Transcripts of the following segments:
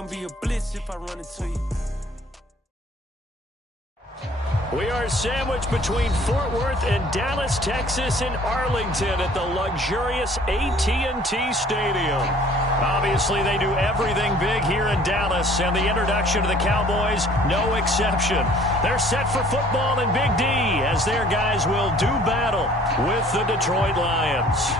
gonna be a blitz if I run into you. We are sandwiched between Fort Worth and Dallas, Texas, and Arlington at the luxurious AT&T Stadium. Obviously, they do everything big here in Dallas, and the introduction to the Cowboys, no exception. They're set for football in Big D as their guys will do battle with the Detroit Lions.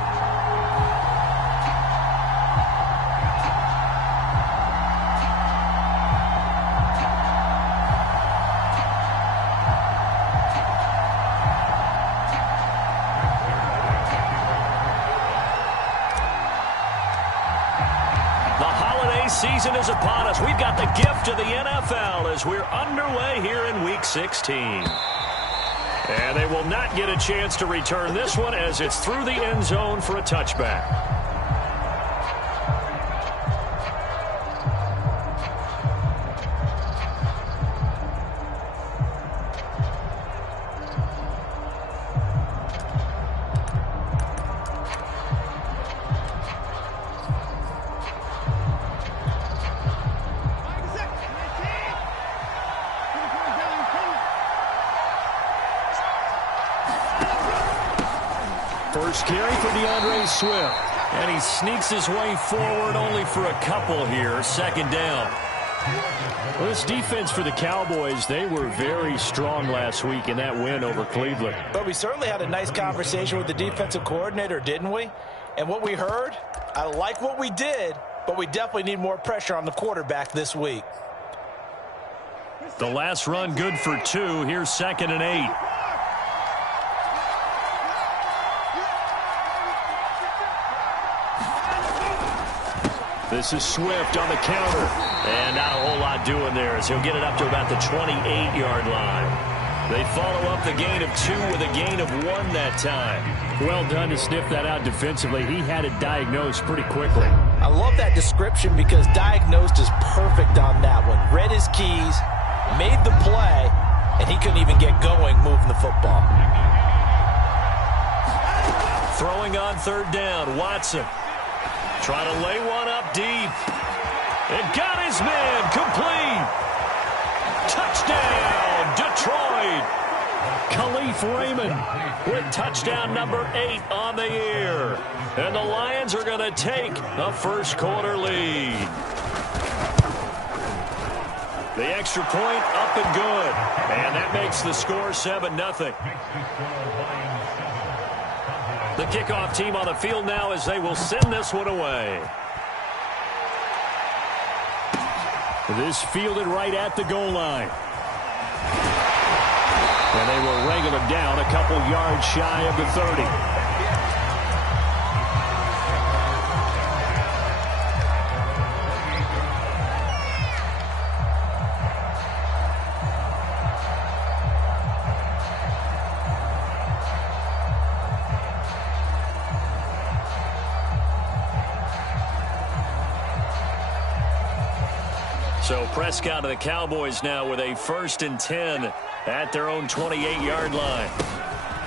Season is upon us. We've got the gift of the NFL as we're underway here in Week 16. And they will not get a chance to return this one as it's through the end zone for a touchback. First carry for Swift. And he sneaks his way forward only for a couple here. Second down. Well, this defense for the Cowboys, they were very strong last week in that win over Cleveland. But we certainly had a nice conversation with the defensive coordinator, didn't we? And what we heard, I like what we did, but we definitely need more pressure on the quarterback this week. The last run good for 2. Here's 2nd and 8. This is Swift on the counter. And not a whole lot doing there as he'll get it up to about the 28-yard line. They follow up the gain of 2 with a gain of 1 that time. Well done to sniff that out defensively. He had it diagnosed pretty quickly. I love that description because diagnosed is perfect on that one. Read his keys, made the play, and he couldn't even get going moving the football. Throwing on 3rd down, Watson. Trying to lay one up deep. And got his man complete. Touchdown, Detroit. Khalif Raymond with touchdown number 8 on the year. And the Lions are going to take a first quarter lead. The extra point up and good. And that makes the score 7-0. The kickoff team on the field now as they will send this one away. This fielded right at the goal line. And they will wrangle him down a couple yards shy of the 30. So Prescott of the Cowboys now with a 1st and 10 at their own 28-yard line.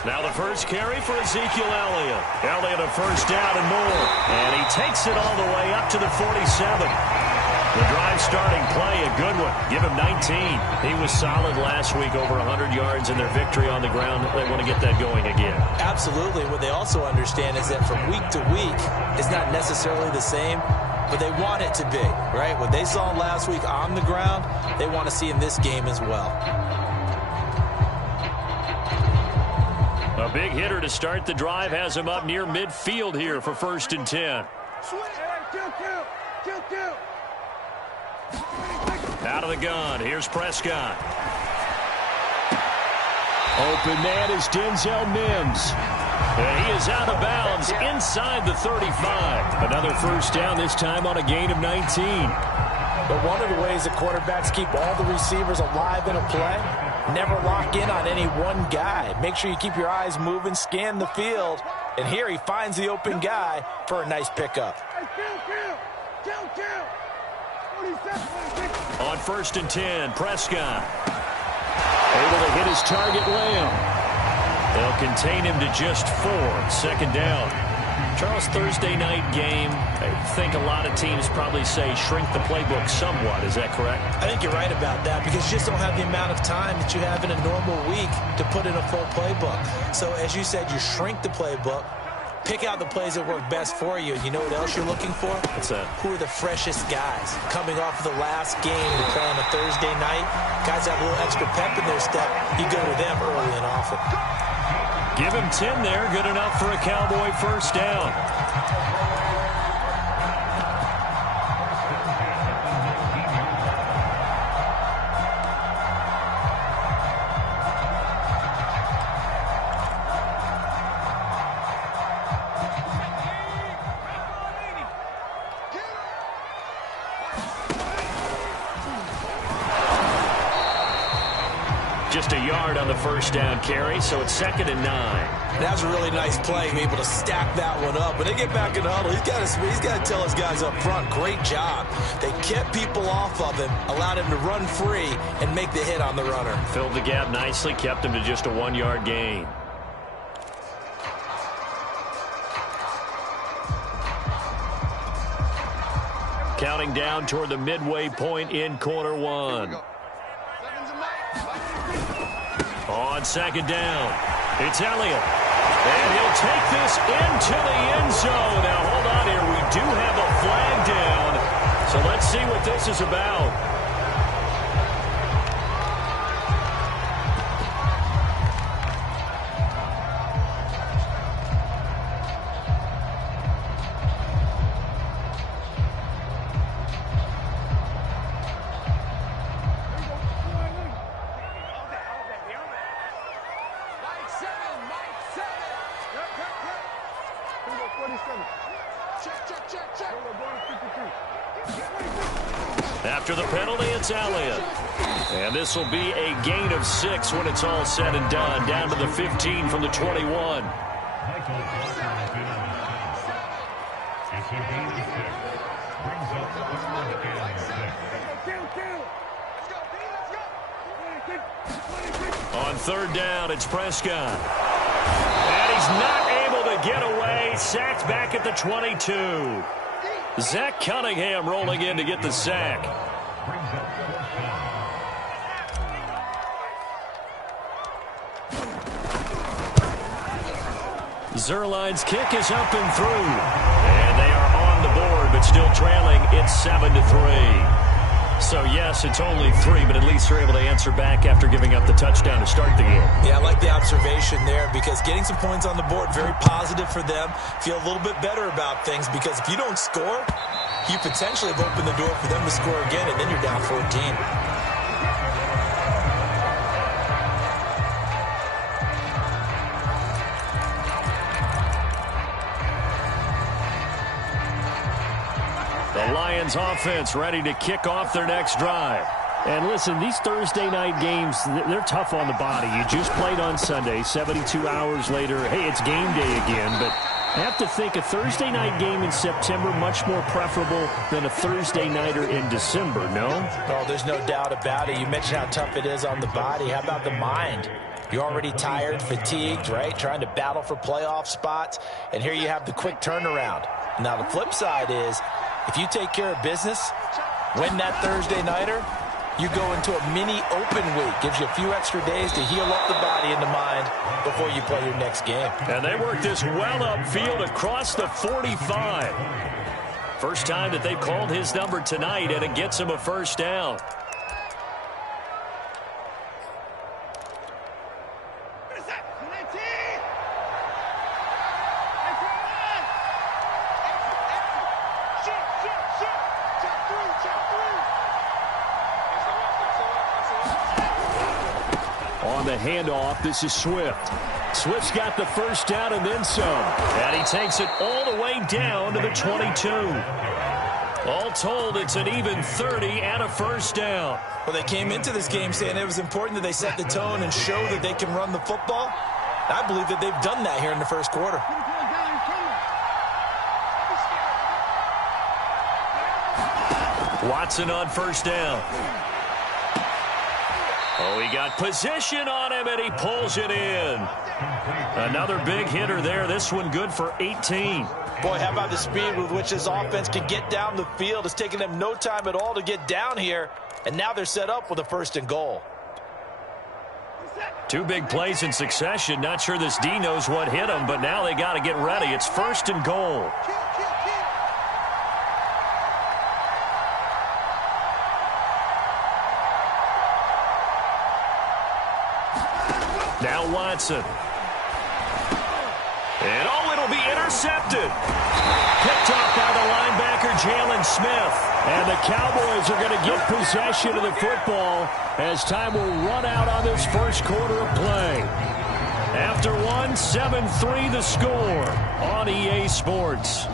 Now the first carry for Ezekiel Elliott. Elliott a first down and more. And he takes it all the way up to the 47. The drive starting play, a good one. Give him 19. He was solid last week, over 100 yards in their victory on the ground. They want to get that going again. Absolutely. What they also understand is that from week to week, it's not necessarily the same, but they want it to be, right? What they saw last week on the ground, they want to see in this game as well. A big hitter to start the drive has him up near midfield here for 1st and 10. Out of the gun, here's Prescott. Open man is Denzel Mims. And he is out of bounds inside the 35. Another first down, this time on a gain of 19. But one of the ways the quarterbacks keep all the receivers alive in a play, never lock in on any one guy. Make sure you keep your eyes moving, scan the field. And here he finds the open guy for a nice pickup. On 1st and 10, Prescott. Able to hit his target, Lamb. They'll contain him to just 4. 2nd down. Charles, Thursday night game, I think a lot of teams probably say shrink the playbook somewhat. Is that correct? I think you're right about that because you just don't have the amount of time that you have in a normal week to put in a full playbook. So as you said, you shrink the playbook, pick out the plays that work best for you. You know what else you're looking for? What's that? Who are the freshest guys coming off of the last game to play on a Thursday night? Guys have a little extra pep in their step. You go to them early and often. Give him 10 there. Good enough for a Cowboy first down. Just a yard on the first down carry, so it's 2nd and 9. That was a really nice play, be able to stack that one up. When they get back in the huddle, he's got to tell his guys up front, great job. They kept people off of him, allowed him to run free, and make the hit on the runner. Filled the gap nicely, kept him to just a 1-yard gain. Counting down toward the midway point in quarter one. On 2nd down, it's Elliott. And he'll take this into the end zone. Now, hold on here. We do have a flag down. So let's see what this is about. After the penalty, it's Elliott. And this will be a gain of 6 when it's all said and done. Down to the 15 from the 21. On 3rd down, it's Prescott. And he's not able to get away. Sacked back at the 22. Zach Cunningham rolling in to get the sack. Zuerlein's kick is up and through. And they are on the board, but still trailing. It's 7-3. So, yes, it's only 3, but at least they're able to answer back after giving up the touchdown to start the game. Yeah, I like the observation there because getting some points on the board, very positive for them. Feel a little bit better about things because if you don't score, you potentially have opened the door for them to score again, and then you're down 14. The Lions offense ready to kick off their next drive. And listen, these Thursday night games, they're tough on the body. You just played on Sunday, 72 hours later. Hey, it's game day again, but I have to think a Thursday night game in September much more preferable than a Thursday nighter in December, no? Oh, there's no doubt about it. You mentioned how tough it is on the body. How about the mind? You're already tired, fatigued, right? Trying to battle for playoff spots. And here you have the quick turnaround. Now, the flip side is, if you take care of business, win that Thursday nighter, you go into a mini open week. Gives you a few extra days to heal up the body and the mind before you play your next game. And they work this well upfield across the 45. First time that they've called his number tonight, and it gets him a first down. On the handoff, this is Swift. Swift's got the first down and then some. And he takes it all the way down to the 22. All told, it's an even 30 and a first down. Well, they came into this game saying it was important that they set the tone and show that they can run the football. I believe that they've done that here in the first quarter. Watson on first down. Oh, he got position on him, and he pulls it in. Another big hitter there. This one good for 18. Boy, how about the speed with which this offense can get down the field? It's taken them no time at all to get down here, and now they're set up with a 1st and goal. 2 big plays in succession. Not sure this D knows what hit him, but now they got to get ready. It's 1st and goal. Now Watson. And it'll be intercepted. Picked off by the linebacker, Jalen Smith. And the Cowboys are going to get possession of the football as time will run out on this first quarter of play. After 7-3 the score on EA Sports.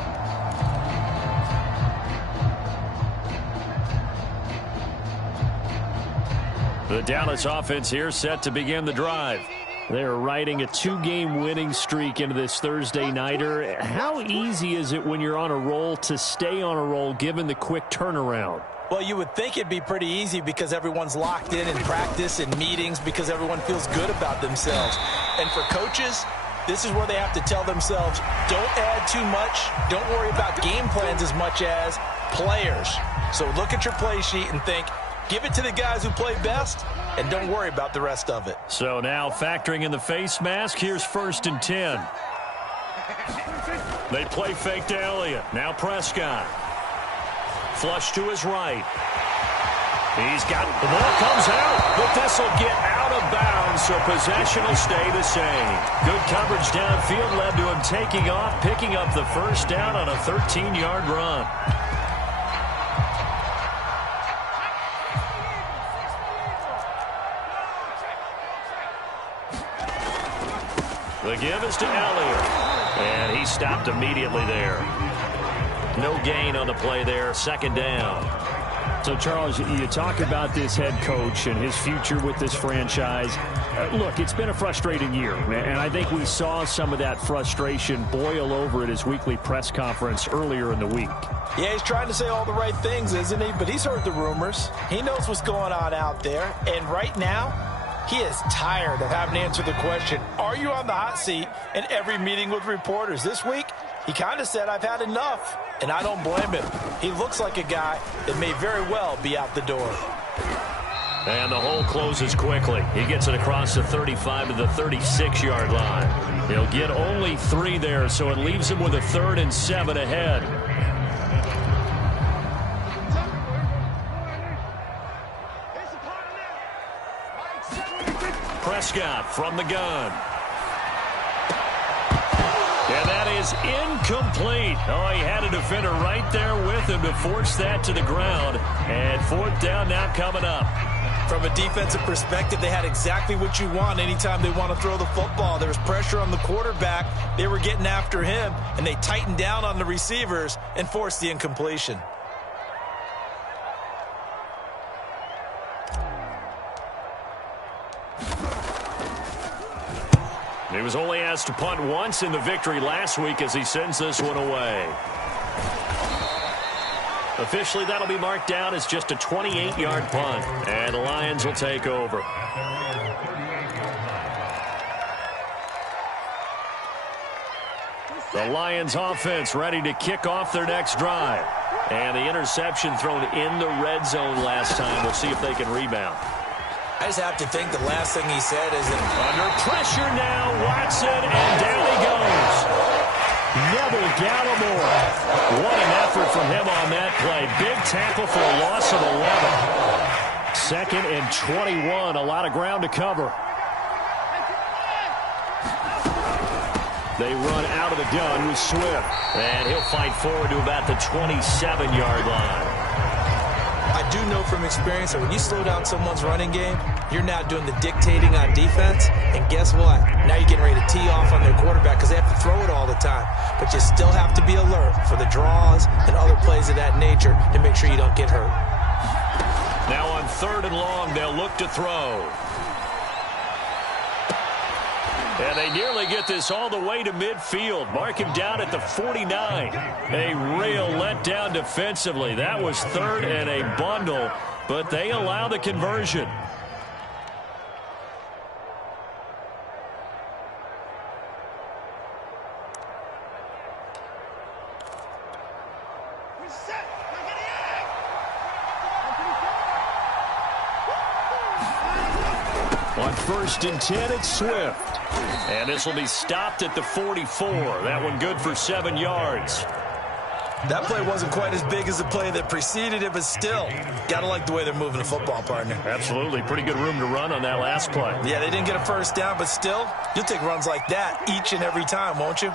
The Dallas offense here set to begin the drive. They're riding a 2-game winning streak into this Thursday nighter. How easy is it when you're on a roll to stay on a roll given the quick turnaround? Well, you would think it'd be pretty easy because everyone's locked in practice and meetings because everyone feels good about themselves. And for coaches, this is where they have to tell themselves, don't add too much. Don't worry about game plans as much as players. So look at your play sheet and think, give it to the guys who play best, and don't worry about the rest of it. So now factoring in the face mask, here's 1st and 10. They play fake to Elliott. Now Prescott. Flush to his right. He's got the ball comes out, but this will get out of bounds, so possession will stay the same. Good coverage downfield led to him taking off, picking up the 1st down on a 13-yard run. The give is to Elliott, and he stopped immediately there. No gain on the play there, 2nd down. So, Charles, you talk about this head coach and his future with this franchise. Look, it's been a frustrating year, and I think we saw some of that frustration boil over at his weekly press conference earlier in the week. Yeah, he's trying to say all the right things, isn't he? But he's heard the rumors. He knows what's going on out there, and right now, he is tired of having to answer the question, are you on the hot seat in every meeting with reporters? This week, he kind of said, I've had enough, and I don't blame him. He looks like a guy that may very well be out the door. And the hole closes quickly. He gets it across the 35 to the 36-yard line. He'll get only 3 there, so it leaves him with a 3rd and 7 ahead. Prescott from the gun. And that is incomplete. Oh, he had a defender right there with him to force that to the ground. And 4th down now coming up. From a defensive perspective, they had exactly what you want anytime they want to throw the football. There was pressure on the quarterback. They were getting after him, and they tightened down on the receivers and forced the incompletion. He was only asked to punt once in the victory last week as he sends this one away. Officially, that'll be marked down as just a 28-yard punt, and the Lions will take over. The Lions offense ready to kick off their next drive. And the interception thrown in the red zone last time. We'll see if they can rebound. I just have to think the last thing he said is that under pressure now, Watson, and down he goes. Neville Gallimore. What an effort from him on that play. Big tackle for a loss of 11. 2nd and 21. A lot of ground to cover. They run out of the gun with Swift. And he'll fight forward to about the 27-yard line. I do know from experience that when you slow down someone's running game, you're now doing the dictating on defense. And guess what? Now you're getting ready to tee off on their quarterback because they have to throw it all the time. But you still have to be alert for the draws and other plays of that nature to make sure you don't get hurt. Now on 3rd and long, they'll look to throw. And they nearly get this all the way to midfield. Mark him down at the 49. A real letdown defensively. That was 3rd and a bundle, but they allow the conversion. On 1st and 10, it's Swift. And this will be stopped at the 44. That one good for 7 yards. That play wasn't quite as big as the play that preceded it, but still, got to like the way they're moving the football, partner. Absolutely. Pretty good room to run on that last play. Yeah, they didn't get a first down, but still, you'll take runs like that each and every time, won't you?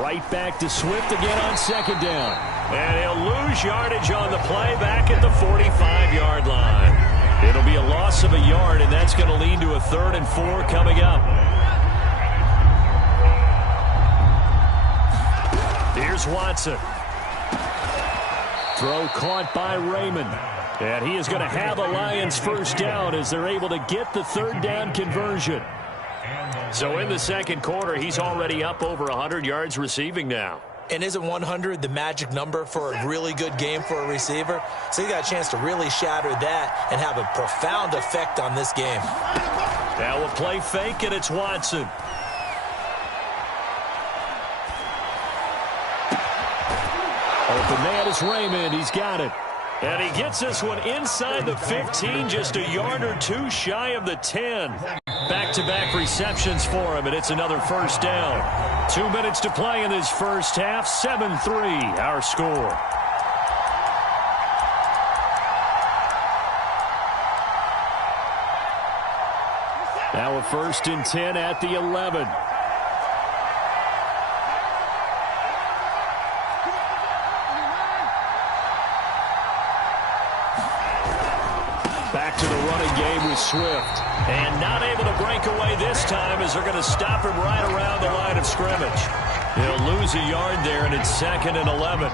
Right back to Swift again on 2nd down. And he'll lose yardage on the play back at the 45-yard line. It'll be a loss of a yard, and that's going to lead to a 3rd and 4 coming up. Here's Watson. Throw caught by Raymond. And he is going to have a Lions first down as they're able to get the 3rd down conversion. So in the 2nd quarter, he's already up over 100 yards receiving now. And isn't 100 the magic number for a really good game for a receiver? So he got a chance to really shatter that and have a profound effect on this game. Now a play fake, and it's Watson. Open man is Raymond. He's got it. And he gets this one inside the 15, just a yard or 2 shy of the 10. Back-to-back receptions for him, and it's another first down. 2 minutes to play in this first half. 7-3, our score. Now a 1st and 10 at the 11. Back to the running game with Swift. And not able to break away this time as they're going to stop him right around the line of scrimmage. He'll lose a yard there, and it's 2nd and 11.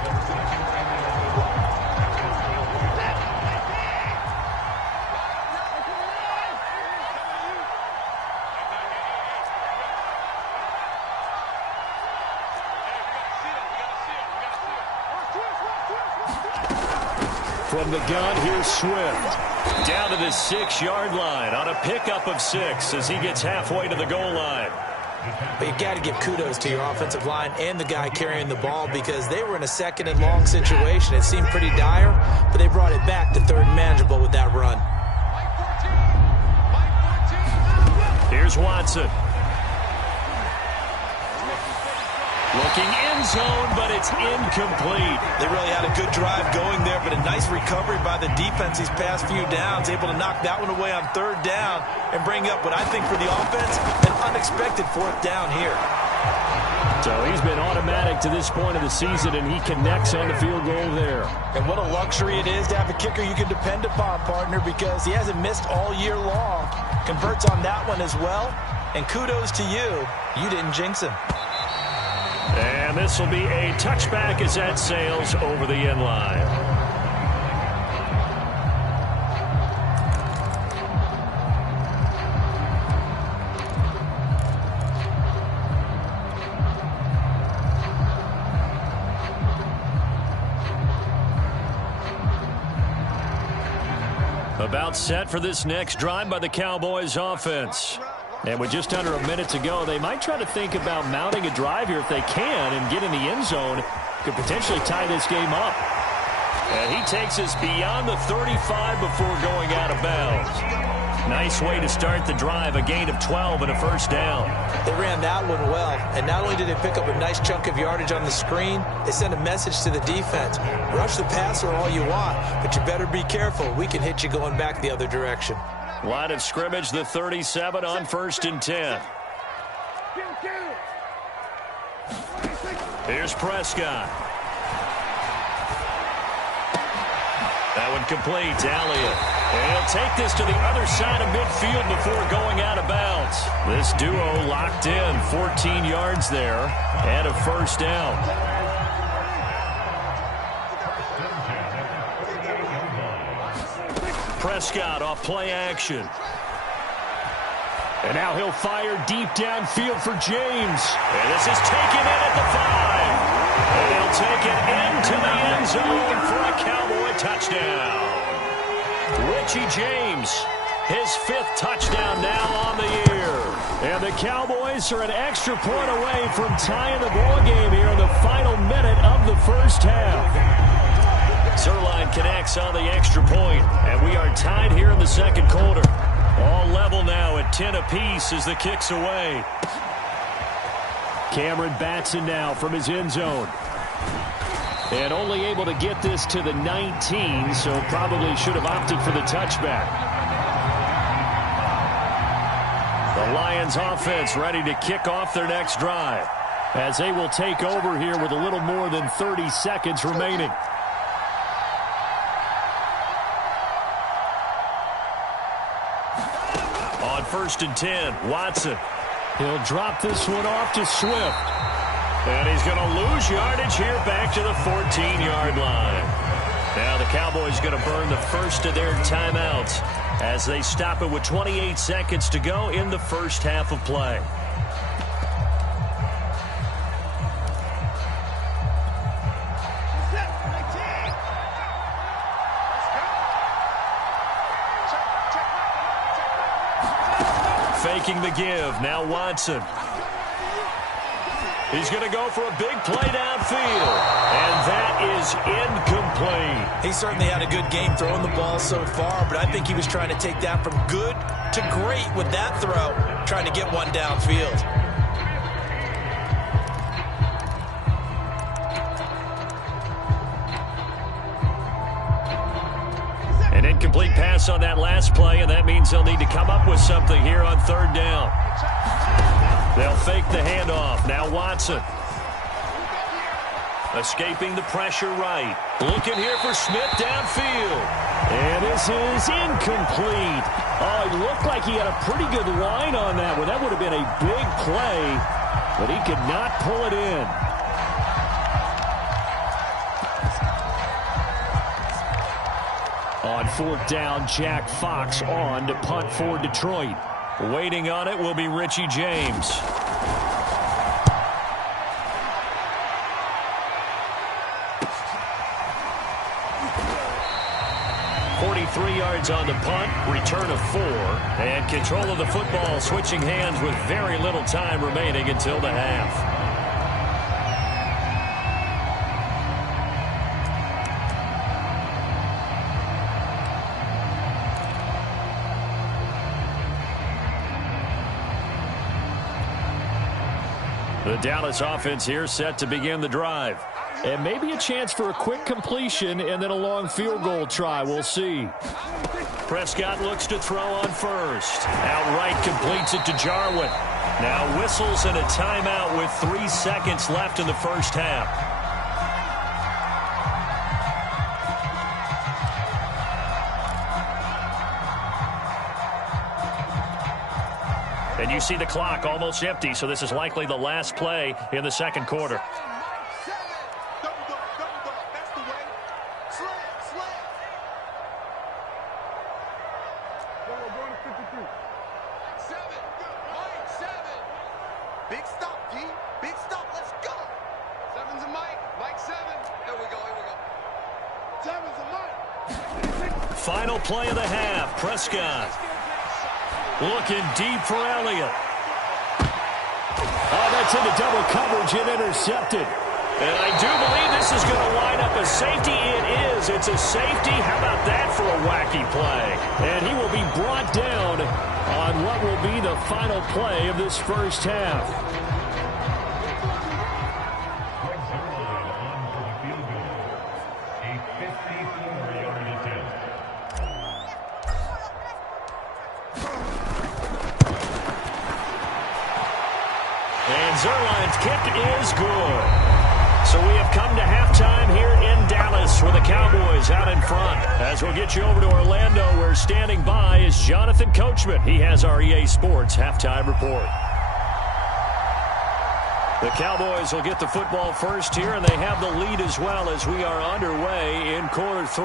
From the gun, here's Swift. Down to the 6-yard line on a pickup of 6 as he gets halfway to the goal line. But you've got to give kudos to your offensive line and the guy carrying the ball because they were in a 2nd and long situation. It seemed pretty dire, but they brought it back to 3rd and manageable with that run. Here's Watson. Looking end zone, but it's incomplete. They really had a good drive going there, but a nice recovery by the defense these past few downs, able to knock that one away on 3rd down and bring up what I think for the offense, an unexpected 4th down here. So he's been automatic to this point of the season, and he connects on the field goal there. And what a luxury it is to have a kicker you can depend upon, partner, because he hasn't missed all year long. Converts on that one as well, and kudos to you. You didn't jinx him. And this will be a touchback as that sails over the end line. About set for this next drive by the Cowboys offense. And with just under a minute to go, they might try to think about mounting a drive here if they can and get in the end zone. Could potentially tie this game up. And he takes us beyond the 35 before going out of bounds. Nice way to start the drive, a gain of 12 and a first down. They ran that one well, and not only did they pick up a nice chunk of yardage on the screen, they sent a message to the defense. Rush the passer all you want, but you better be careful. We can hit you going back the other direction. Line of scrimmage, the 37 on 1st and 10. Here's Prescott. That one complete to Elliott. And he'll take this to the other side of midfield before going out of bounds. This duo locked in, 14 yards there, and a first down. Prescott off play action. And now he'll fire deep downfield for James. And this is taken in at the 5. And he'll take it into the end zone for a Cowboy touchdown. Richie James, his 5th touchdown now on the year. And the Cowboys are an extra point away from tying the ball game here in the final minute of the first half. Zerline connects on the extra point, and we are tied here in the second quarter. All level now at 10 apiece as the kick's away. Cameron Batson now from his end zone. And only able to get this to the 19, so probably should have opted for the touchback. The Lions offense ready to kick off their next drive, as they will take over here with a little more than 30 seconds remaining. On 1st and 10, Watson. He'll drop this one off to Swift. And he's going to lose yardage here back to the 14-yard line. Now the Cowboys going to burn the first of their timeouts as they stop it with 28 seconds to go in the first half of play. Faking the give. Now Watson. He's going to go for a big play downfield. And that is incomplete. He certainly had a good game throwing the ball so far, but I think he was trying to take that from good to great with that throw, trying to get one downfield. An incomplete pass on that last play, and that means they'll need to come up with something here on 3rd down. They'll fake the handoff. Now Watson. Escaping the pressure right. Looking here for Smith downfield. And this is incomplete. Oh, it looked like he had a pretty good line on that one. That would have been a big play, but he could not pull it in. On 4th down, Jack Fox on to punt for Detroit. Waiting on it will be Richie James. .43 yards on the punt, return of 4, and control of the football switching hands with very little time remaining until the half. The Dallas offense here set to begin the drive. And maybe a chance for a quick completion and then a long field goal try. We'll see. Prescott looks to throw on first. Outright completes it to Jarwin. Now whistles and a timeout with 3 seconds left in the first half. And you see the clock almost empty, so this is likely the last play in the second quarter. Big stop, D. Big stop. Let's go. 7's a Mike. Mike 7. Here we go. 7's a Mike. Final play of the half. Prescott. Looking deep for Elliott. Oh, that's into double coverage and intercepted. And I do believe this is going to line up a safety. It is. It's a safety. How about that for a wacky play? And he will be brought down on what will be the final play of this first half. And Zerline's kick is good. So we have come to halftime here in Dallas with the Cowboys out in front. As we'll get you over to Orlando, where standing by is Jonathan Coachman. He has our EA Sports halftime report. The Cowboys will get the football first here, and they have the lead as well as we are underway in quarter 3.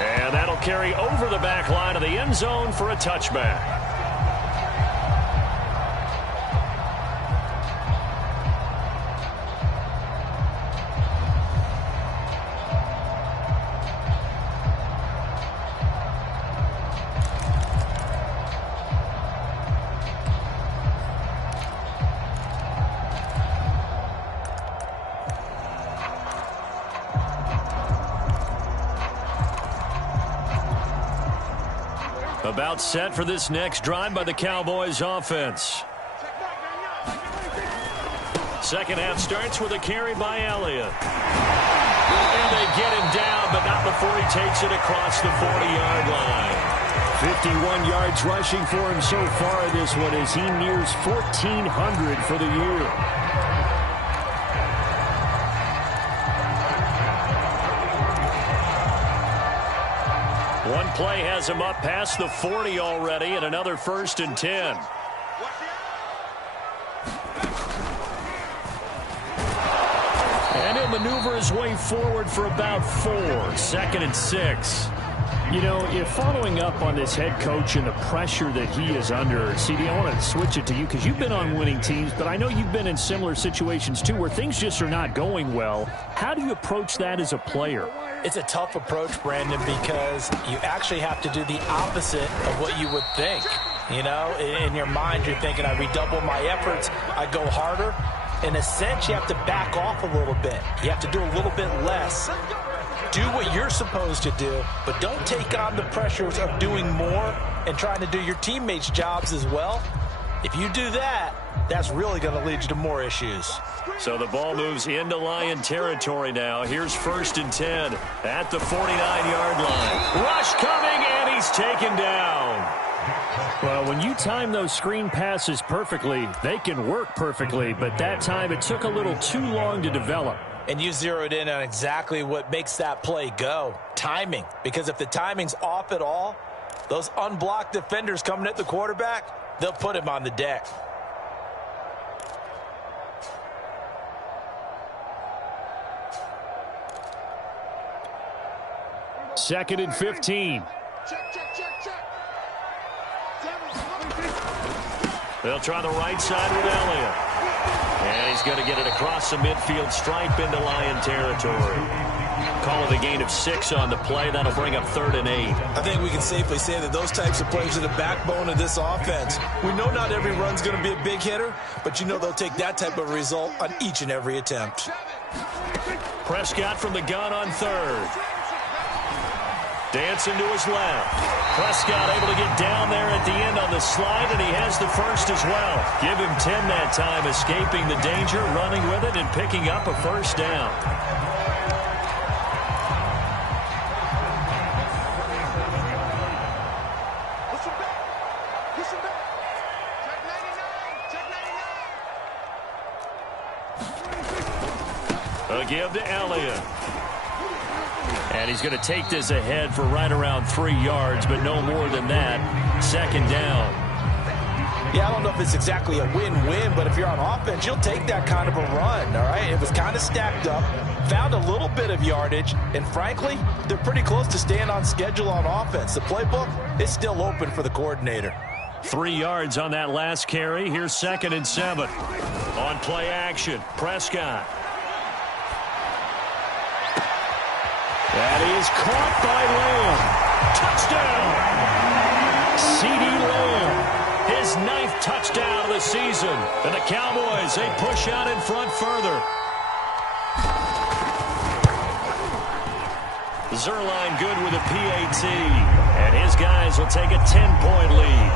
And that'll carry over the back line of the end zone for a touchback. About set for this next drive by the Cowboys offense. Second half starts with a carry by Elliott. And they get him down, but not before he takes it across the 40-yard line. 51 yards rushing for him so far this one as he nears 1,400 for the year. One play has him up past the 40 already, and another 1st and 10. And he'll maneuver his way forward for about 4. 2nd and 6. You know, if following up on this head coach and the pressure that he is under, CD, I want to switch it to you because you've been on winning teams, but I know you've been in similar situations too where things just are not going well. How do you approach that as a player? It's a tough approach, Brandon, because you actually have to do the opposite of what you would think. You know, in your mind, you're thinking, I redouble my efforts, I go harder. In a sense, you have to back off a little bit. You have to do a little bit less. Do what you're supposed to do, but don't take on the pressures of doing more and trying to do your teammates' jobs as well. If you do that, that's really going to lead you to more issues. So the ball moves into Lion territory now. Here's 1st and 10 at the 49-yard line. Rush coming, and he's taken down. Well, when you time those screen passes perfectly, they can work perfectly, but that time it took a little too long to develop. And you zeroed in on exactly what makes that play go. Timing. Because if the timing's off at all, those unblocked defenders coming at the quarterback, they'll put him on the deck. Second and 15. They'll try the right side with Elliott. And he's going to get it across the midfield stripe into Lion territory. Call it a gain of 6 on the play. That'll bring up 3rd and 8. I think we can safely say that those types of plays are the backbone of this offense. We know not every run's going to be a big hitter, but you know they'll take that type of result on each and every attempt. Prescott from the gun on 3rd. Dancing to his left. Prescott able to get down there at the end on the slide, and he has the 1st as well. Give him 10 that time, escaping the danger, running with it, and picking up a 1st down. A give to Elliott. And he's going to take this ahead for right around 3 yards, but no more than that. 2nd down. Yeah, I don't know if it's exactly a win-win, but if you're on offense, you'll take that kind of a run, all right? It was kind of stacked up, found a little bit of yardage, and frankly, they're pretty close to staying on schedule on offense. The playbook is still open for the coordinator. 3 yards on that last carry. Here's 2nd and 7. On play action, Prescott. That is caught by Lamb. Touchdown! CeeDee Lamb, his 9th touchdown of the season. And the Cowboys, they push out in front further. Zerline good with a PAT. And his guys will take a 10-point lead.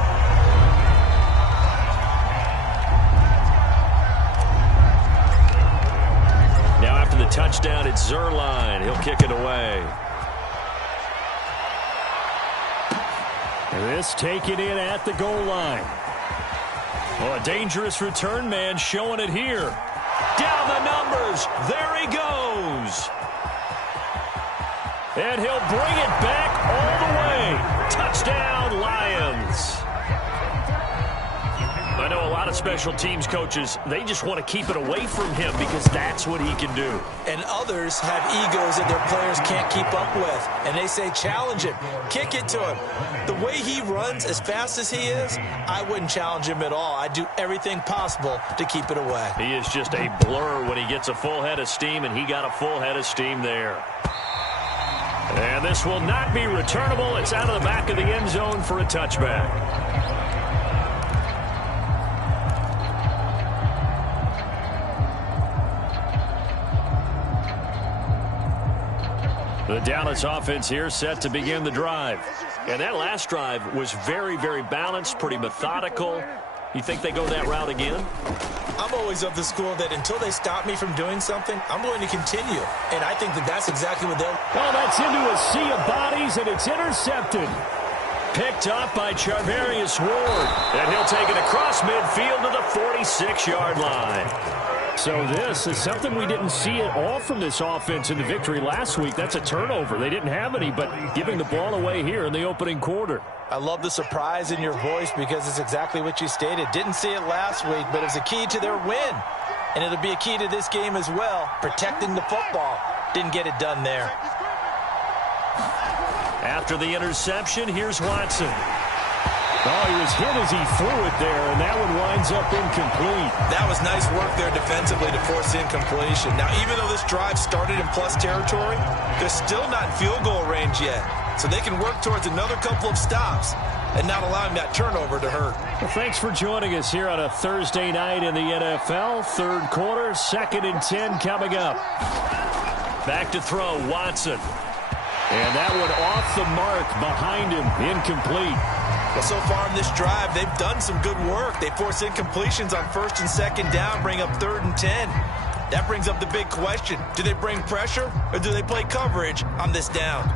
Now after the touchdown, it's Zerline. He'll kick it away. This taken in at the goal line. Oh, a dangerous return man showing it here. Down the numbers. There he goes. And he'll bring it back all the way. Touchdown, Lions. I know a lot of special teams coaches, they just want to keep it away from him because that's what he can do. And others have egos that their players can't keep up with. And they say, challenge him, kick it to him. The way he runs as fast as he is, I wouldn't challenge him at all. I'd do everything possible to keep it away. He is just a blur when he gets a full head of steam, and he got a full head of steam there. And this will not be returnable. It's out of the back of the end zone for a touchback. The Dallas offense here set to begin the drive. And that last drive was very, very balanced, pretty methodical. You think they go that route again? I'm always of the school that until they stop me from doing something, I'm going to continue. And I think that that's exactly what they'll... Oh, that's into a sea of bodies, and it's intercepted. Picked up by Charvarius Ward. And he'll take it across midfield to the 46-yard line. So this is something we didn't see at all from this offense in the victory last week. That's a turnover. They didn't have any, but giving the ball away here in the opening quarter. I love the surprise in your voice because it's exactly what you stated. Didn't see it last week, but it's a key to their win. And it'll be a key to this game as well, protecting the football. Didn't get it done there. After the interception, here's Watson. Oh, he was hit as he threw it there, and that one winds up incomplete. That was nice work there defensively to force the incompletion. Now, even though this drive started in plus territory, they're still not in field goal range yet. So they can work towards another couple of stops and not allowing that turnover to hurt. Well, thanks for joining us here on a Thursday night in the NFL. Third quarter, 2nd and 10 coming up. Back to throw, Watson. And that one off the mark behind him, incomplete. Well, so far in this drive, they've done some good work. They force incompletions on 1st and 2nd down, bring up 3rd and 10. That brings up the big question. Do they bring pressure or do they play coverage on this down?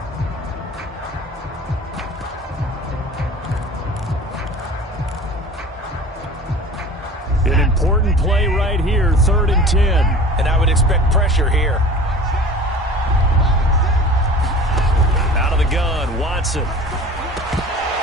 An important play right here, 3rd and 10. And I would expect pressure here. Out of the gun, Watson.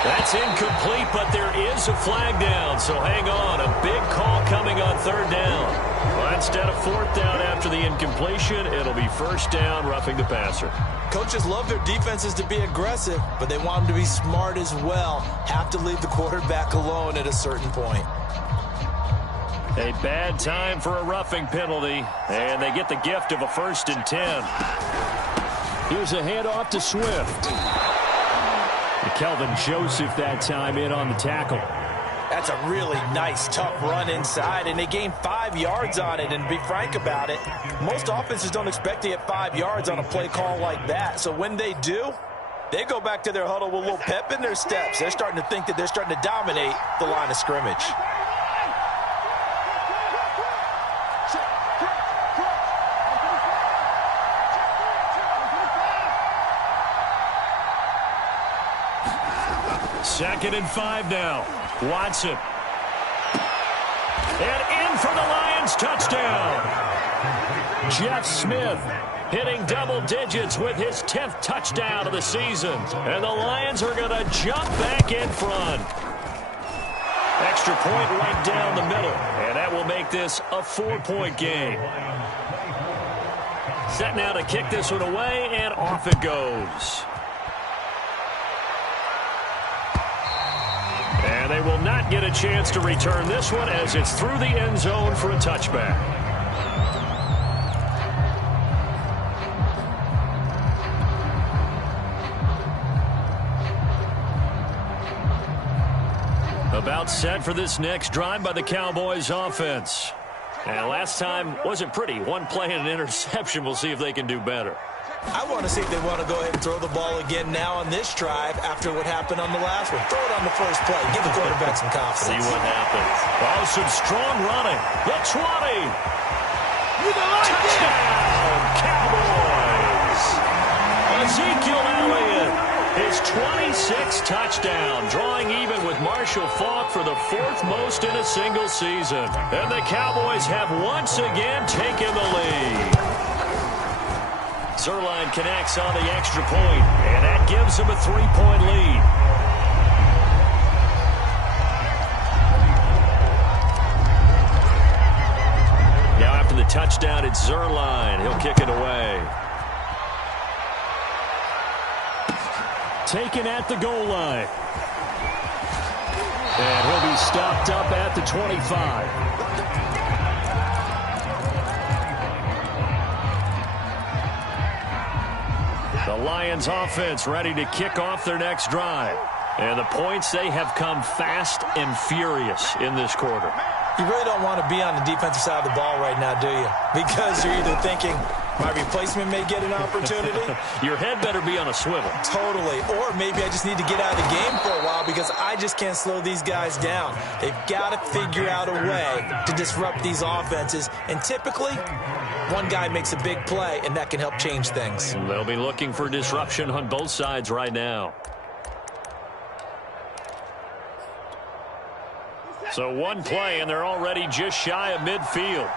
That's incomplete, but there is a flag down, so hang on. A big call coming on 3rd down. Well, instead of 4th down after the incompletion, it'll be 1st down, roughing the passer. Coaches love their defenses to be aggressive, but they want them to be smart as well. Have to leave the quarterback alone at a certain point. A bad time for a roughing penalty, and they get the gift of a 1st and 10. Here's a handoff to Swift. Kelvin Joseph that time in on the tackle. That's a really nice, tough run inside, and they gained 5 yards on it. And to be frank about it, most offenses don't expect to get 5 yards on a play call like that. So when they do, they go back to their huddle with a little pep in their steps. They're starting to think that they're starting to dominate the line of scrimmage. Second and 5 now. Watson. And in for the Lions touchdown. Jeff Smith hitting double digits with his 10th touchdown of the season. And the Lions are going to jump back in front. Extra point right down the middle. And that will make this a 4-point game. Set now to kick this one away, and off it goes. And they will not get a chance to return this one as it's through the end zone for a touchback. About set for this next drive by the Cowboys offense. And last time wasn't pretty. One play and an interception. We'll see if they can do better. I want to see if they want to go ahead and throw the ball again now on this drive after what happened on the last one. Throw it on the first play. Give the quarterback some confidence. See what happens. Oh, some strong running. The 20. Touchdown, Cowboys. Ezekiel Elliott, his 26th touchdown, drawing even with Marshall Faulk for the 4th most in a single season. And the Cowboys have once again taken the lead. Zerline connects on the extra point, and that gives him a 3-point lead. Now after the touchdown, it's Zerline. He'll kick it away. Taken at the goal line. And he'll be stopped up at the 25. The Lions offense ready to kick off their next drive. And the points, they have come fast and furious in this quarter. You really don't want to be on the defensive side of the ball right now, do you? Because you're either thinking, My replacement may get an opportunity. Your head better be on a swivel. Totally. Or maybe I just need to get out of the game for a while because I just can't slow these guys down. They've got to figure out a way to disrupt these offenses. And typically, one guy makes a big play, and that can help change things. They'll be looking for disruption on both sides right now. So one play, and they're already just shy of midfield.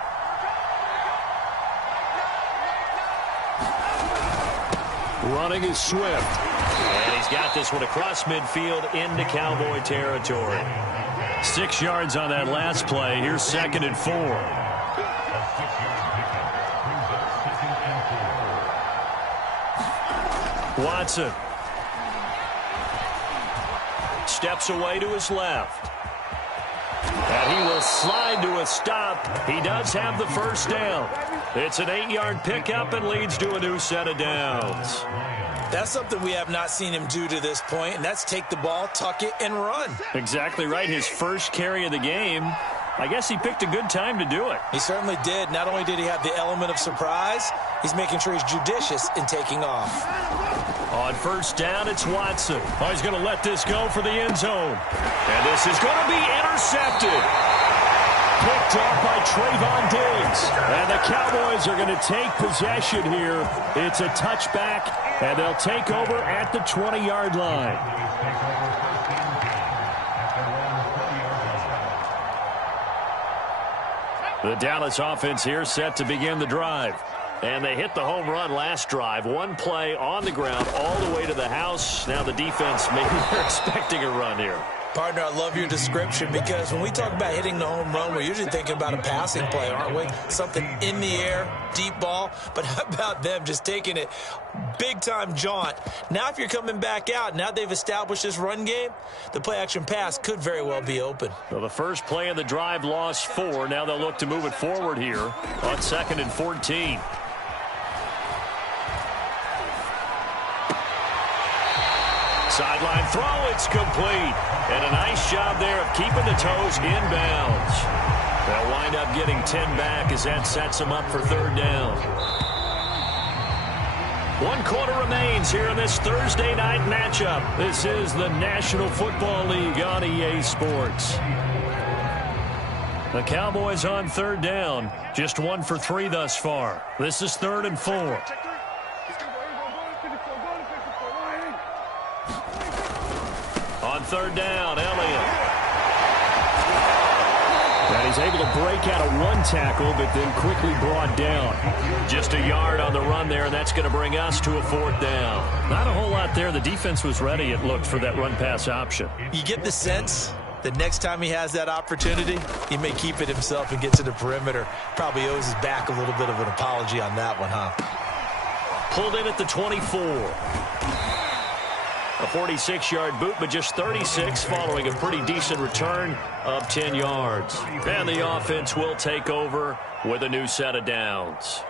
Running is Swift. And he's got this one across midfield into Cowboy territory. 6 yards on that last play. Here's 2nd and 4. Watson steps away to his left. And he will slide to a stop. He does have the first down. It's an 8-yard pickup and leads to a new set of downs. That's something we have not seen him do to this point, and that's take the ball, tuck it, and run. Exactly right. His first carry of the game. I guess he picked a good time to do it. He certainly did. Not only did he have the element of surprise, he's making sure he's judicious in taking off. On first down, it's Watson. Oh, he's going to let this go for the end zone. And this is going to be intercepted. Picked off by Trayvon Diggs. And the Cowboys are going to take possession here. It's a touchback, and they'll take over at the 20-yard line. The Dallas offense here set to begin the drive. And they hit the home run last drive. One play on the ground all the way to the house. Now the defense, maybe they're expecting a run here. Partner, I love your description because when we talk about hitting the home run, we're usually thinking about a passing play, aren't we? Something in the air, deep ball. But how about them just taking it big-time jaunt? Now if you're coming back out, now they've established this run game, the play-action pass could very well be open. So the first play of the drive lost 4. Now they'll look to move it forward here on 2nd and 14. Sideline throw, it's complete. And a nice job there of keeping the toes inbounds. They'll wind up getting 10 back as that sets them up for 3rd down. 1 quarter remains here in this Thursday night matchup. This is the National Football League on EA Sports. The Cowboys on 3rd down. Just 1 for 3 thus far. This is 3rd and 4. On 3rd down, Elliott. And he's able to break out of 1 tackle, but then quickly brought down. Just a yard on the run there, and that's going to bring us to a 4th down. Not a whole lot there. The defense was ready, it looked, for that run-pass option. You get the sense that next time he has that opportunity, he may keep it himself and get to the perimeter. Probably owes his back a little bit of an apology on that one, huh? Pulled in at the 24. A 46-yard boot, but just 36 following a pretty decent return of 10 yards. And the offense will take over with a new set of downs.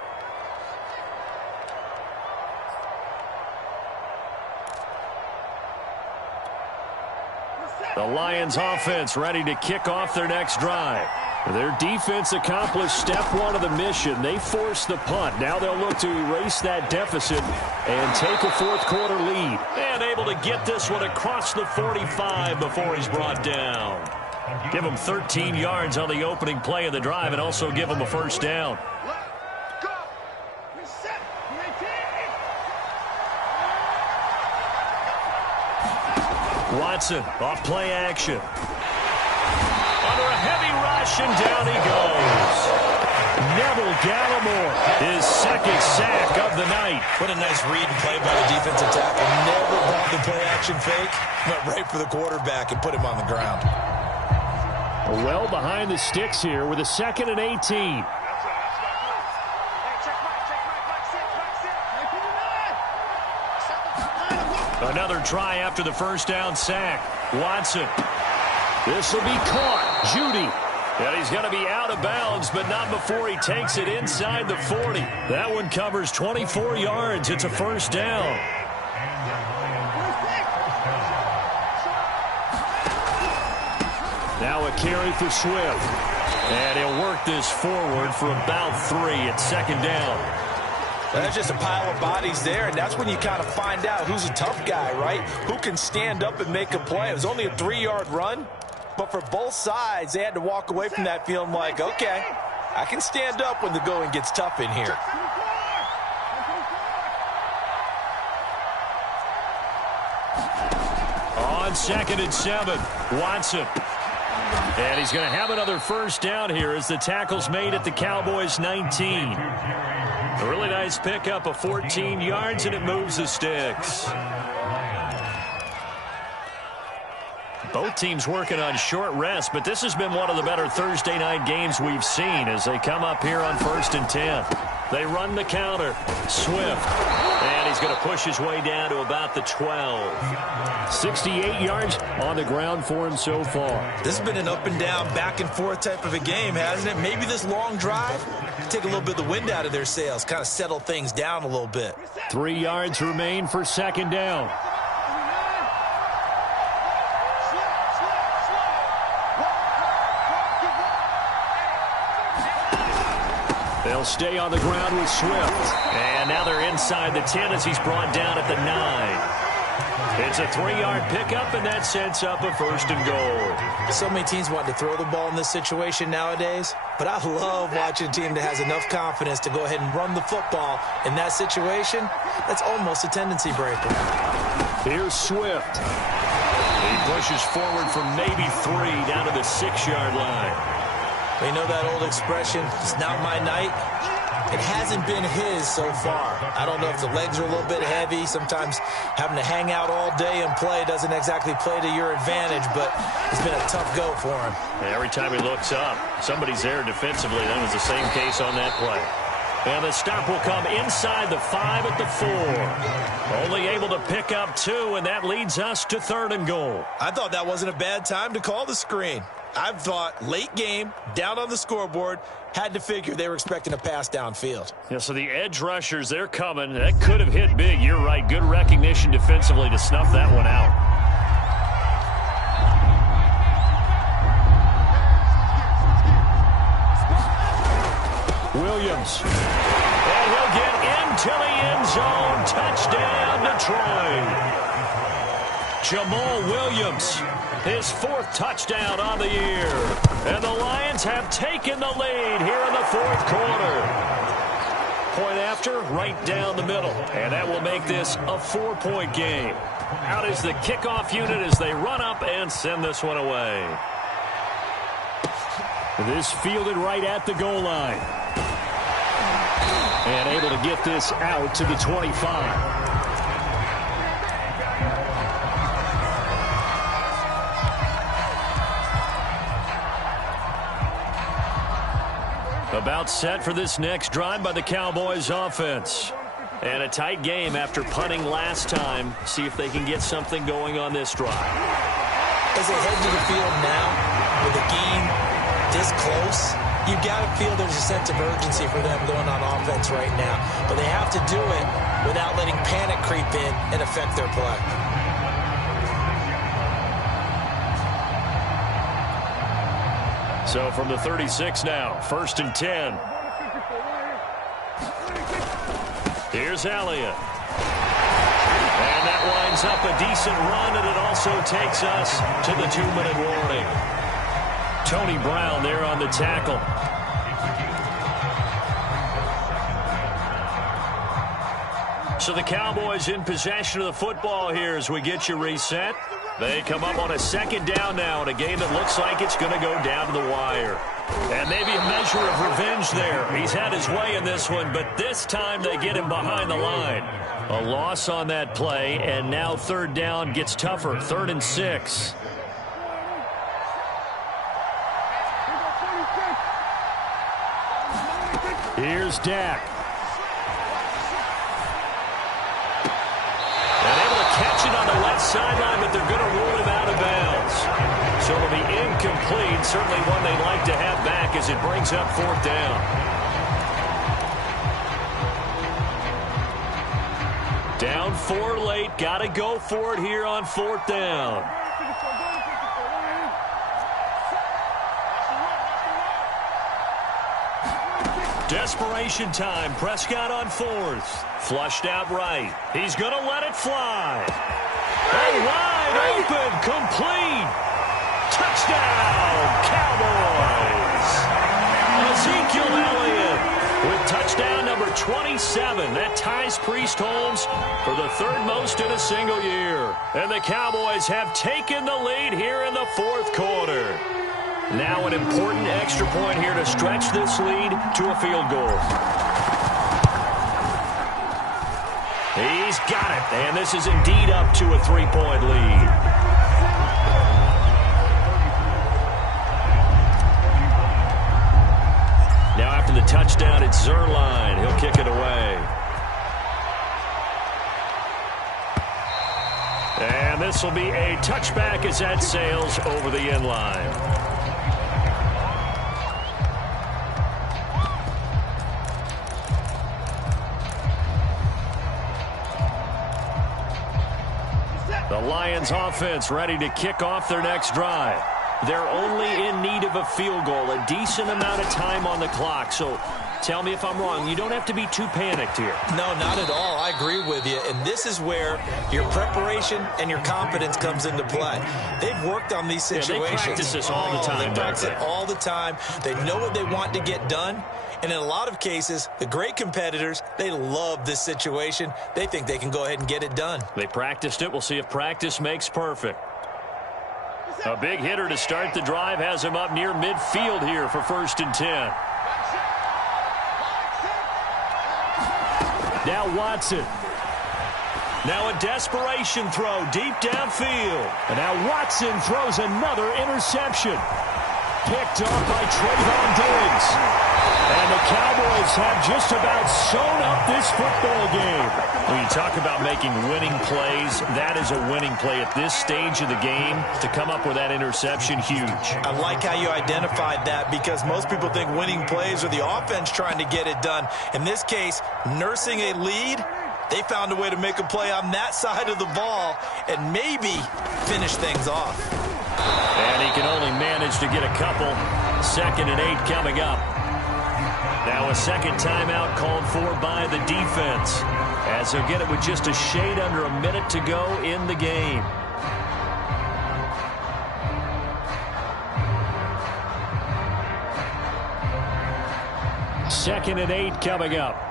The Lions offense ready to kick off their next drive. Their defense accomplished step 1 of the mission. They forced the punt. Now they'll look to erase that deficit and take a 4th quarter lead. And able to get this one across the 45 before he's brought down. Give him 13 yards on the opening play of the drive and also give him a 1st down. Watson off play action. Under a heavy rush, and down he goes. Neville Gallimore, his 2nd sack of the night. What a nice read and play by the defensive tackle. Never brought the play-action fake. Went right for the quarterback and put him on the ground. Well behind the sticks here with a 2nd and 18. Another try after the 1st down sack. Watson. This will be caught. Judy. And he's going to be out of bounds, but not before he takes it inside the 40. That one covers 24 yards. It's a 1st down. Now a carry for Swift. And he'll work this forward for about 3 at 2nd down. That's just a pile of bodies there, and that's when you kind of find out who's a tough guy, right? Who can stand up and make a play. It was only a 3-yard run, but for both sides, they had to walk away from that feeling like, okay, I can stand up when the going gets tough in here. On 2nd and 7, Watson. And he's going to have another first down here as the tackle's made at the Cowboys' 19. A really nice pickup of 14 yards, and it moves the sticks. Both teams working on short rest, but this has been one of the better Thursday night games we've seen as they come up here on 1st and 10. They run the counter. Swift. And he's going to push his way down to about the 12. 68 yards on the ground for him so far. This has been an up and down, back and forth type of a game, hasn't it? Maybe this long drive take a little bit of the wind out of their sails, kind of settle things down a little bit. 3 yards remain for 2nd down. They'll stay on the ground with Swift. And now they're inside the 10 as he's brought down at the 9. It's a 3-yard pickup, and that sets up a 1st and goal. So many teams want to throw the ball in this situation nowadays, but I love watching a team that has enough confidence to go ahead and run the football in that situation. That's almost a tendency breaker. Here's Swift. He pushes forward from maybe 3 down to the 6-yard line. You know that old expression, it's not my night? It hasn't been his so far. I don't know if the legs are a little bit heavy. Sometimes having to hang out all day and play doesn't exactly play to your advantage, but it's been a tough go for him. Every time he looks up, somebody's there defensively. That was the same case on that play. And the stop will come inside the 5 at the 4. Only able to pick up 2, and that leads us to 3rd and goal. I thought that wasn't a bad time to call the screen. I thought late game, down on the scoreboard, had to figure they were expecting a pass downfield. Yeah, so the edge rushers, they're coming. That could have hit big. You're right. Good recognition defensively to snuff that one out. Williams. And he'll get into the end zone. Touchdown, Detroit. Jamal Williams, his 4th touchdown on the year. And the Lions have taken the lead here in the 4th quarter. Point after, right down the middle. And that will make this a 4-point game. Out is the kickoff unit as they run up and send this one away. This fielded right at the goal line. And able to get this out to the 25. About set for this next drive by the Cowboys offense. And a tight game after punting last time. See if they can get something going on this drive. As they head to the field now, with the game this close, you've got to feel there's a sense of urgency for them going on offense right now. But they have to do it without letting panic creep in and affect their play. So from the 36 now, 1st and 10. Here's Elliott. And that winds up a decent run, and it also takes us to the 2-minute warning. Tony Brown there on the tackle. So the Cowboys in possession of the football here as we get you reset. They come up on a 2nd down now in a game that looks like it's going to go down to the wire. And maybe a measure of revenge there. He's had his way in this one, but this time they get him behind the line. A loss on that play, and now 3rd down gets tougher. 3rd and 6. Here's Dak. And able to catch it on the left sideline, but they're going to rule him out of bounds. So it'll be incomplete. Certainly one they'd like to have back as it brings up 4th down. Down 4 late. Got to go for it here on 4th down. Desperation time. Prescott on fourth. Flushed out right. He's going to let it fly. And wide open. Complete. Touchdown, Cowboys. Ezekiel Elliott with touchdown number 27. That ties Priest Holmes for the third most in a single year. And the Cowboys have taken the lead here in the fourth quarter. Now an important extra point here to stretch this lead to a field goal. He's got it, and this is indeed up to a three-point lead. Now after the touchdown, it's Zerline. He'll kick it away. And this will be a touchback as that sails over the end line. The Lions offense ready to kick off their next drive. They're only in need of a field goal, a decent amount of time on the clock. So tell me if I'm wrong. You don't have to be too panicked here. No, not at all. I agree with you. And this is where your preparation and your confidence comes into play. They've worked on these situations. They practice this all the time. They practice it all the time. They know what they want to get done. And in a lot of cases, the great competitors, they love this situation. They think they can go ahead and get it done. They practiced it. We'll see if practice makes perfect. A big hitter to start the drive has him up near midfield here for 1st and 10. Now Watson. Now a desperation throw deep downfield. And now Watson throws another interception. Picked off by Trayvon Diggs. And the Cowboys have just about sewn up this football game. When you talk about making winning plays, that is a winning play at this stage of the game. To come up with that interception, huge. I like how you identified that because most people think winning plays are the offense trying to get it done. In this case, nursing a lead, they found a way to make a play on that side of the ball and maybe finish things off. And he can only manage to get a couple. 2nd and 8 coming up. Now a second timeout called for by the defense, as they'll get it with just a shade under a minute to go in the game. Second and 8 coming up.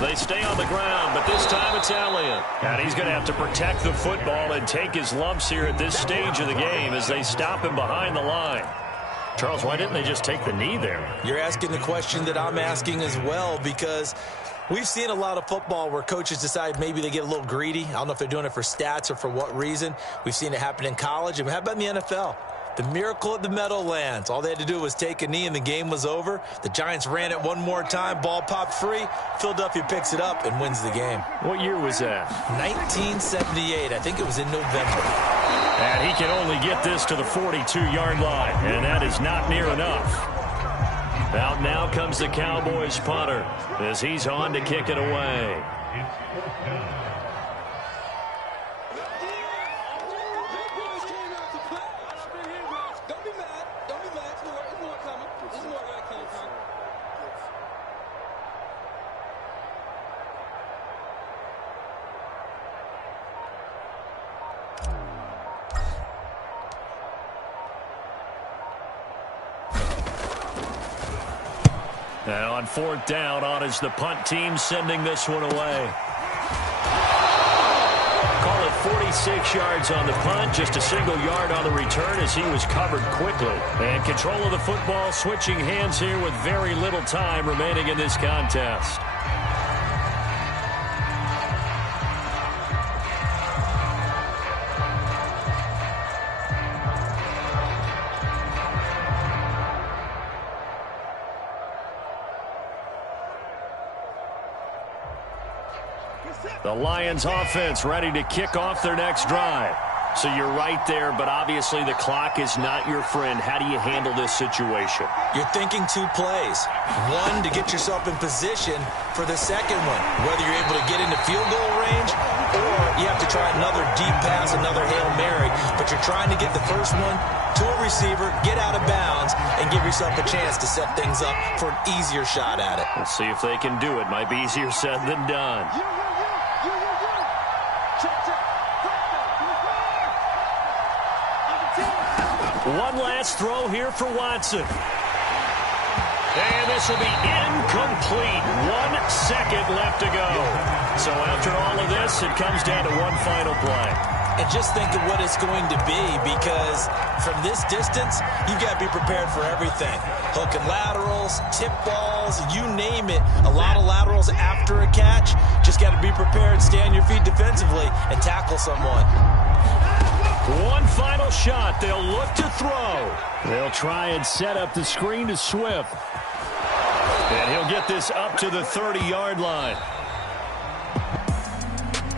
They stay on the ground, but this time it's Elliott. And he's going to have to protect the football and take his lumps here at this stage of the game as they stop him behind the line. Charles, why didn't they just take the knee there? You're asking the question that I'm asking as well, because we've seen a lot of football where coaches decide maybe they get a little greedy. I don't know if they're doing it for stats or for what reason. We've seen it happen in college. And how about in the NFL? The miracle at the Meadowlands. All they had to do was take a knee and the game was over. The Giants ran it one more time. Ball popped free. Philadelphia picks it up and wins the game. What year was that? 1978. I think it was in November. And he can only get this to the 42-yard line. And that is not near enough. Out now comes the Cowboys punter as he's on to kick it away. Now on 4th down, on is the punt team sending this one away. Call it 46 yards on the punt, just a single yard on the return as he was covered quickly. And control of the football switching hands here with very little time remaining in this contest. The Lions offense ready to kick off their next drive. So you're right there, but obviously the clock is not your friend. How do you handle this situation? You're thinking 2 plays. One, to get yourself in position for the second one, whether you're able to get into field goal range or you have to try another deep pass, another Hail Mary, but you're trying to get the first one to a receiver, get out of bounds, and give yourself a chance to set things up for an easier shot at it. We'll see if they can do it. Might be easier said than done. One last throw here for Watson. And this will be incomplete. 1 second left to go. So after all of this, it comes down to one final play. And just think of what it's going to be, because from this distance, you've got to be prepared for everything. Hook and laterals, tip balls, you name it. A lot of laterals after a catch. Just got to be prepared, stay on your feet defensively, and tackle someone. One final shot. They'll look to throw. They'll try and set up the screen to Swift. And he'll get this up to the 30-yard line.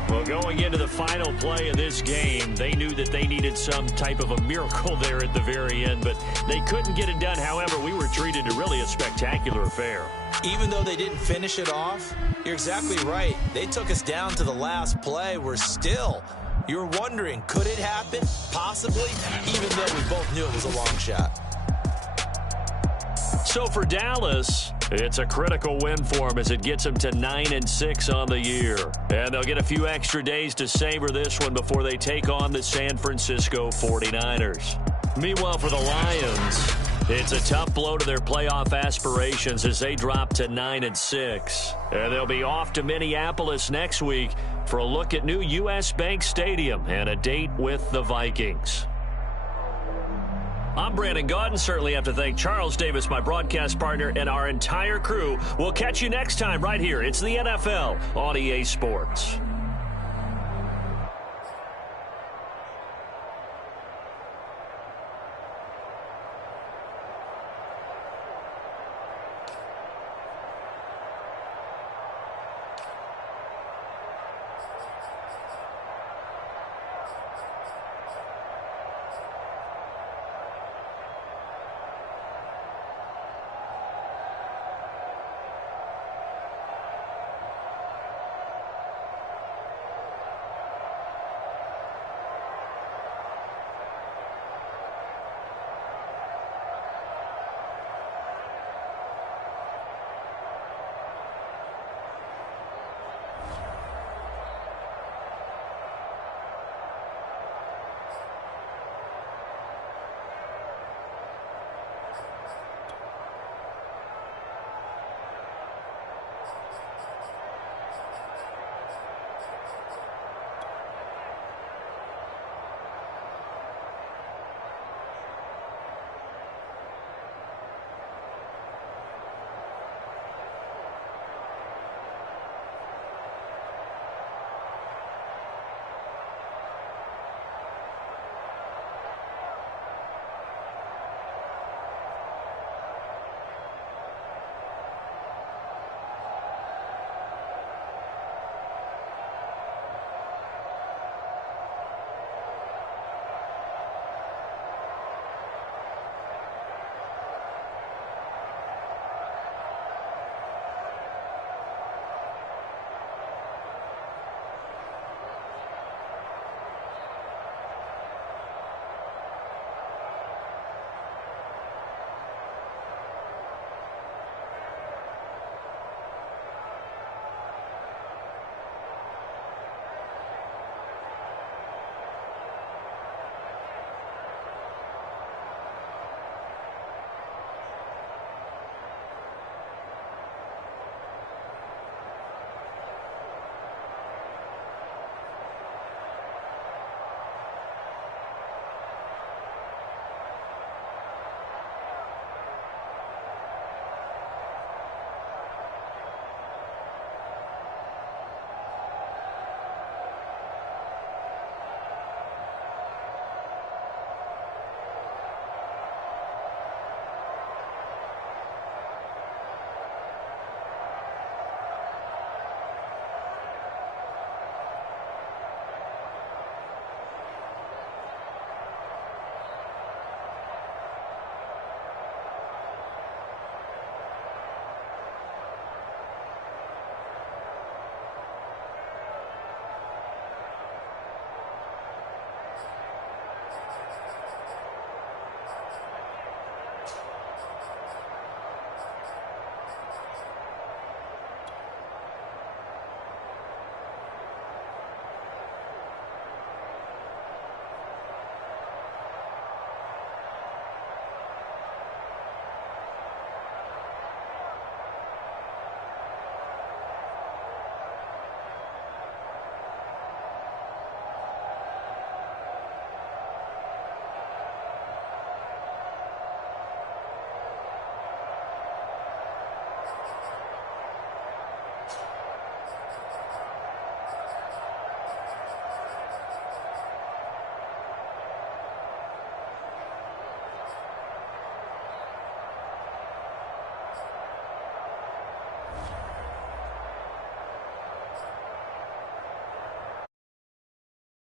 Well, going into the final play of this game, they knew that they needed some type of a miracle there at the very end, but they couldn't get it done. However, we were treated to really a spectacular affair. Even though they didn't finish it off, you're exactly right. They took us down to the last play. We're still... You're wondering, could it happen? Possibly, even though we both knew it was a long shot. So for Dallas, it's a critical win for them as it gets them to 9-6 on the year. And they'll get a few extra days to savor this one before they take on the San Francisco 49ers. Meanwhile, for the Lions, it's a tough blow to their playoff aspirations as they drop to 9-6. And they'll be off to Minneapolis next week for a look at new U.S. Bank Stadium and a date with the Vikings. I'm Brandon Gaudin. Certainly have to thank Charles Davis, my broadcast partner, and our entire crew. We'll catch you next time right here. It's the NFL on EA Sports.